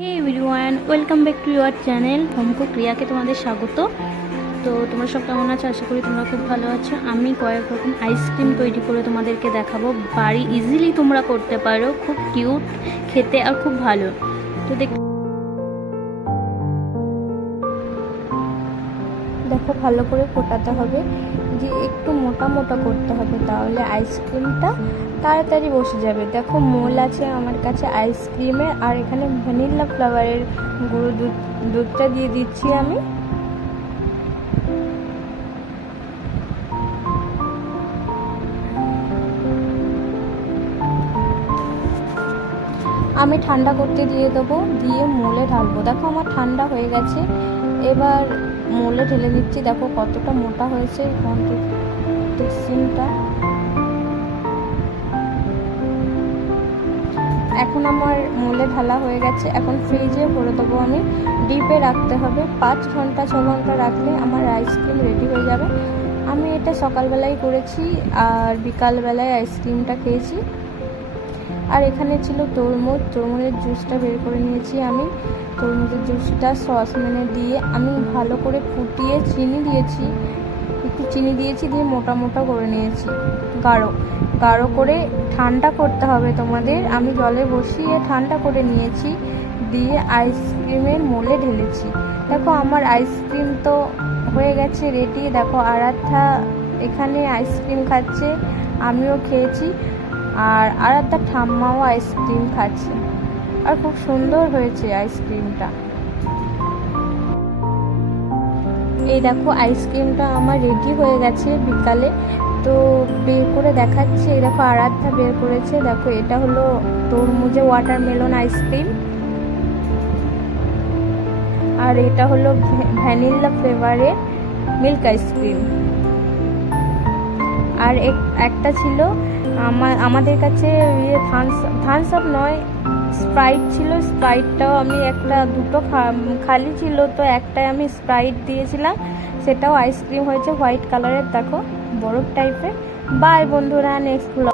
Hey welcome back to your channel হোমকো ক্রিয়াকে তোমাদের স্বাগত। তো তোমরা সব কেমন আছো? আশা করি তোমরা খুব ভালো আছো। আমি কয়েক রকম আইসক্রিম তৈরি করে তোমাদেরকে দেখাবো। বাড়ি ইজিলি তোমরা করতে পারো, খুব কিউট খেতে আর খুব ভালো। তো দেখ দেখো, ভালো করে ফোটাতে হবে। যে একটু মোটা মোটা করতে হবে, তাহলে আইসক্রিমটা তাড়াতাড়ি বসে যাবে। দেখো, মোল আছে আমার কাছে আইসক্রিমে, আর এখানে ভ্যানিলা ফ্লেভারের গুঁড়ো দুধ, দুধটা দিয়ে দিচ্ছি আমি। আমি ঠান্ডা করতে দিয়ে দেবো, দিয়ে মোলে ঢালবো। দেখো আমার ঠান্ডা হয়ে গেছে। এবার মোলে ঢেলে দিচ্ছি। দেখো কতটা মোটা হয়েছে সিমটা এখন আমার মোলে ঢালা হয়ে গেছে। এখন ফ্রিজে ভরে দেবো আমি। ডিপে রাখতে হবে। পাঁচ ঘণ্টা, ছ ঘণ্টা রাখলে আমার আইসক্রিম রেডি হয়ে যাবে। আমি এটা সকালবেলায় করেছি আর বিকালবেলায় আইসক্রিমটা খেয়েছি। আর এখানে ছিল তরমুজ। তরমুজের জুসটা বের করে নিয়েছি আমি। তরমুজের জুসটা সসম্যানে দিয়ে আমি ভালো করে ফুটিয়ে চিনি দিয়েছি। একটু চিনি দিয়েছি, দিয়ে মোটা মোটা করে নিয়েছি। গাঢ়। গাঢ় করে ঠান্ডা করতে হবে তোমাদের। আমি জলে বসিয়ে ঠান্ডা করে নিয়েছি, দিয়ে আইসক্রিমের মোলে ঢেলেছি। দেখো আমার আইসক্রিম তো হয়ে গেছে রেডি দেখো আরাধ্যা এখানে আইসক্রিম খাচ্ছে, আমিও খেয়েছি। আর আর একটা ঠাম্মাও আইসক্রিম খাচ্ছে। আর খুব সুন্দর হয়েছে আইসক্রিমটা। এই দেখো, আইসক্রিমটা আমার রেডি হয়ে গেছে বিকালে। তো বের করে দেখাচ্ছে। এই দেখো, আরাধ্যা বের করেছে। দেখো, এটা হলো তরমুজে ওয়াটারমেলন আইসক্রিম। আর এটা হলো ভ্যানিলা ফ্লেভারের মিল্ক আইসক্রিম। আর একটা ছিল আমাদের কাছে ইয়ে থানস থানস আপ নয় স্প্রাইট ছিল স্প্রাইটটাও আমি একটা দুটো খালি ছিল, তো একটাই আমি স্প্রাইট দিয়েছিলাম, সেটাও আইসক্রিম হয়েছে হোয়াইট কালারের দেখো, বরফ টাইপের বাই বন্ধুরা নেক্সট